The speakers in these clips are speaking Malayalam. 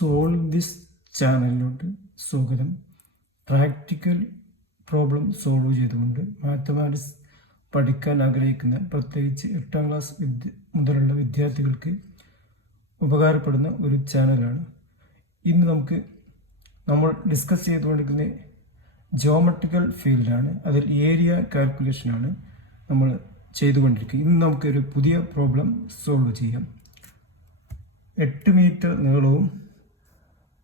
സോൾവ് ദിസ് ചാനലിലോട്ട് സ്വാഗതം. പ്രാക്ടിക്കൽ പ്രോബ്ലം സോൾവ് ചെയ്തുകൊണ്ട് മാത്തമാറ്റിക്സ് പഠിക്കാൻ ആഗ്രഹിക്കുന്ന പ്രത്യേകിച്ച് 8ാം ക്ലാസ് മുതലുള്ള വിദ്യാർത്ഥികൾക്ക് ഉപകാരപ്പെടുന്ന ഒരു ചാനലാണ്. ഇന്ന് നമ്മൾ ഡിസ്കസ് ചെയ്തുകൊണ്ടിരിക്കുന്ന ജിയോമെട്രിക്കൽ ഫീൽഡാണ്. അതിൽ ഏരിയ കാൽക്കുലേഷനാണ് നമ്മൾ ചെയ്തുകൊണ്ടിരിക്കുക. ഇന്ന് നമുക്കൊരു പുതിയ പ്രോബ്ലം സോൾവ് ചെയ്യാം. 8 മീറ്റർ നീളവും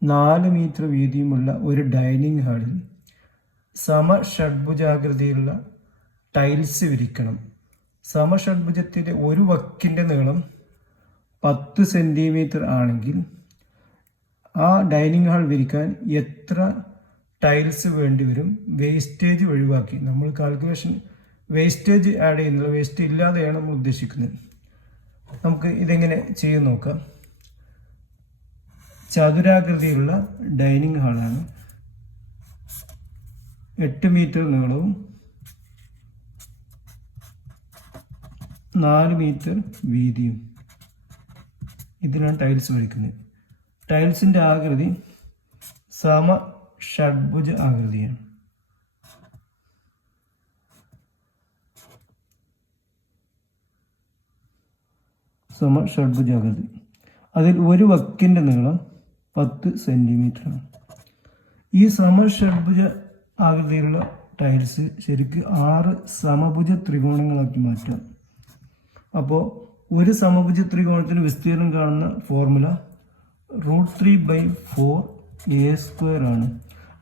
4 മീറ്റർ വീതിയുമുള്ള ഒരു ഡൈനിങ് ഹാളിൽ സമഷഡ്ഭുജാകൃതിയിലുള്ള ടൈൽസ് വിരിക്കണം. സമഷഡ്ഭുജത്തിൻ്റെ ഒരു വക്കിൻ്റെ നീളം 10 സെൻറ്റിമീറ്റർ ആണെങ്കിൽ ആ ഡൈനിങ് ഹാൾ വിരിക്കാൻ എത്ര ടൈൽസ് വേണ്ടിവരും? വേസ്റ്റേജ് ഒഴിവാക്കി നമ്മൾ കാൽക്കുലേഷൻ വേസ്റ്റേജ് ആഡ് ചെയ്യുന്നില്ല, വേസ്റ്റ് ഇല്ലാതെയാണ് നമ്മൾ ഉദ്ദേശിക്കുന്നത്. നമുക്ക് ഇതെങ്ങനെ ചെയ്ത് നോക്കാം. ചതുരാകൃതിയിലുള്ള ഡൈനിങ് ഹാളാണ്. 8 മീറ്റർ നീളവും 4 മീറ്റർ വീതിയും. ഇതിലാണ് ടൈൽസ് വരയ്ക്കുന്നത്. ടൈൽസിൻ്റെ ആകൃതി സമഷഡ്ഭുജ ആകൃതിയാണ്. സമഷഡ്ഭുജാകൃതി. അതിൽ ഒരു വക്കിൻ്റെ നീളം 10 സെൻറ്റിമീറ്ററാണ്. ഈ സമഷഡ്ഭുജ ആകൃതിയിലുള്ള ടൈൽസ് ശരിക്ക് 6 സമഭുജ ത്രികോണങ്ങളാക്കി മാറ്റാം. അപ്പോൾ ഒരു സമഭുജ ത്രികോണത്തിന് വിസ്തീർണം കാണുന്ന ഫോർമുല √3/4a² ആണ്.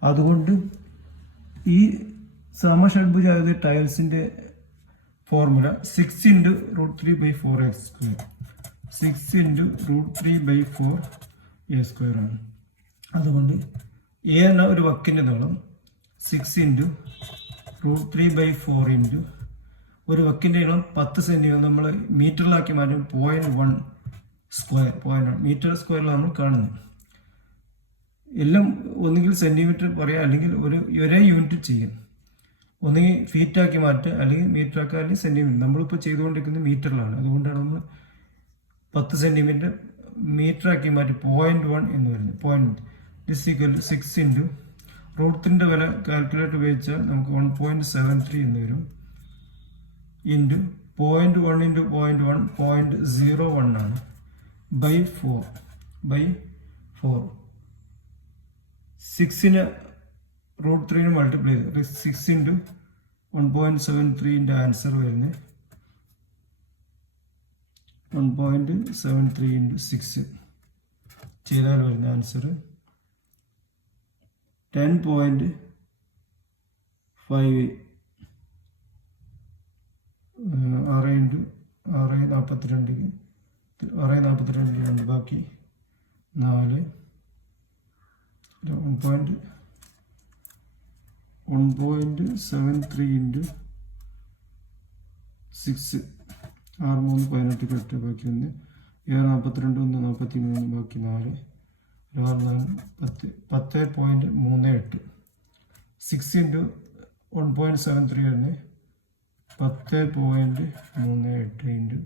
അതുകൊണ്ട് ഈ സമഷഡ്ഭുജാകൃതി ടൈൽസിൻ്റെ ഫോർമുല 6 × √3/4a². 6 × √3/4a² ആണ്. അതുകൊണ്ട് എ എന്ന ഒരു വക്കിൻ്റെ നീളം 6 × √3/4 × ഒരു വക്കിൻ്റെ നീളം 10 സെൻറ്റിമീറ്റർ. നമ്മൾ മീറ്ററിലാക്കി മാറ്റും 0.1 സ്ക്വയർ. 0.1 മീറ്റർ സ്ക്വയറിലാണ് നമ്മൾ കാണുന്നത്. എല്ലാം ഒന്നുകിൽ സെൻറ്റിമീറ്റർ പറയാം, അല്ലെങ്കിൽ ഒരേ യൂണിറ്റ് ചെയ്യാം. ഒന്നുകിൽ ഫീറ്റാക്കി മാറ്റുക, അല്ലെങ്കിൽ മീറ്റർ ആക്കുക, അല്ലെങ്കിൽ സെൻറ്റിമീറ്റർ. നമ്മളിപ്പോൾ ചെയ്തുകൊണ്ടിരിക്കുന്നത് മീറ്ററിലാണ്. അതുകൊണ്ടാണ് നമ്മൾ 10 സെൻറ്റിമീറ്റർ മീറ്ററാക്കി മാറ്റി 0.1 എന്ന് പറയുന്നത്. 6 × √3ൻ്റെ വില കാൽക്കുലേറ്റർ ഉപയോഗിച്ചാൽ നമുക്ക് 1.73 എന്ന് വരും. ഇൻറ്റു 0.1 × 0.1 0.01 ആണ്. /4 6നെ √3 മൾട്ടിപ്ലൈ ചെയ്ത് 6 × 1.73ൻ്റെ ആൻസർ വരുന്നത് 1.73 × 6 ചെയ്താൽ വരുന്ന ആൻസർ 10.5. 6 × 6 42 ബാക്കി 4 1.73 × 6 6 3 18 8 ബാക്കി 1 7 42 1 43 ബാക്കി 4 10.38. 6 × 1.73 ആണ് 10.38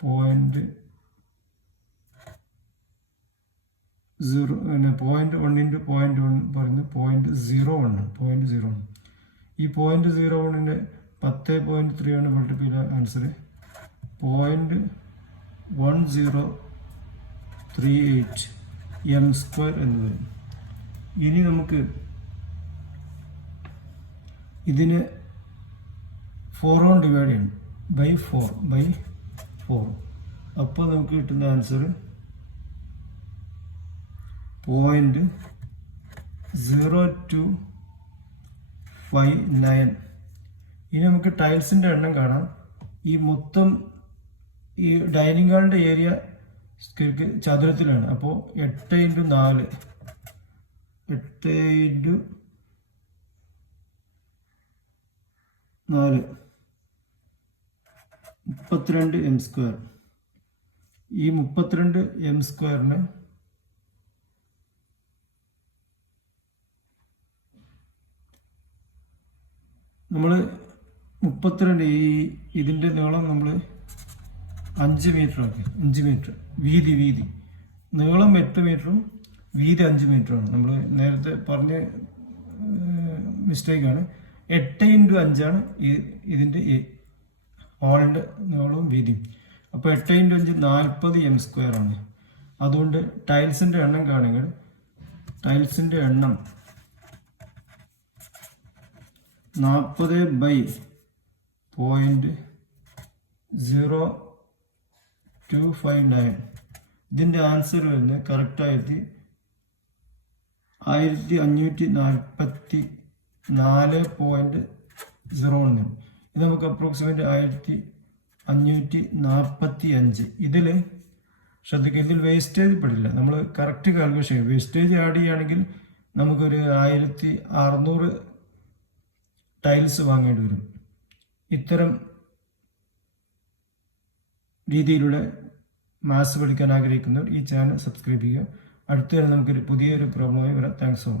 × 0.1 × 0.1 പറയുന്നത് 0.01 ആണ്. 0.01 ഈ 0.01ൻ്റെ 10.3 ആണ് മൾട്ടിപ്ലൈ ചെയ്ത ആൻസർ 0.1038 m² എന്ന് വരും. ഇനി നമുക്ക് ഇതിന് 4 കൊണ്ട് ഡിവൈഡ് ചെയ്യണം. /4 അപ്പോൾ നമുക്ക് കിട്ടുന്ന ആൻസർ 0.0259. ഇനി നമുക്ക് ടൈൽസിൻ്റെ എണ്ണം കാണാം. ഈ മൊത്തം ഈ ഡൈനിങ് ഹാളിൻ്റെ ഏരിയ ചതുരത്തിലാണ്. അപ്പോൾ 8 × 4 8 × 4 32 m². ഈ 32 m²ന് നമ്മൾ 32 ഇതിൻ്റെ നീളം നമ്മൾ 5 മീറ്റർ ആക്കി. 5 മീറ്റർ വീതി നീളം 8 മീറ്ററും വീതി 5 മീറ്ററുമാണ്. നമ്മൾ നേരത്തെ പറഞ്ഞ മിസ്റ്റേക്കാണ്. 8x5 ആണ് ഇതിൻ്റെ ഹോളിൻ്റെ നീളവും വീതിയും. അപ്പോൾ 8x5 40 m² ആണ്. അതുകൊണ്ട് ടൈൽസിൻ്റെ എണ്ണം കാണുക. ടൈൽസിൻ്റെ എണ്ണം 40/0.0259. ഇതിൻ്റെ ആൻസർ വരുന്നത് കറക്റ്റായിട്ട് 1544.01. ഇത് നമുക്ക് അപ്രോക്സിമേറ്റ് 1545. ഇതിൽ ശ്രദ്ധിക്കുക, ഇതിൽ വേസ്റ്റേജ് പെടില്ല. നമ്മൾ കറക്റ്റ് കാൽക്കുലേഷൻ ചെയ്യും. വേസ്റ്റേജ് ആഡ് ചെയ്യുകയാണെങ്കിൽ നമുക്കൊരു 1600 ടൈൽസ് വാങ്ങേണ്ടി വരും. ഇത്തരം രീതിയിലുള്ള മാത്സ് പഠിക്കാൻ ആഗ്രഹിക്കുന്നവർ ഈ ചാനൽ സബ്സ്ക്രൈബ് ചെയ്യുക. അടുത്ത നമുക്കൊരു പുതിയൊരു പ്രോബ്ലമായി വരാം. Thanks for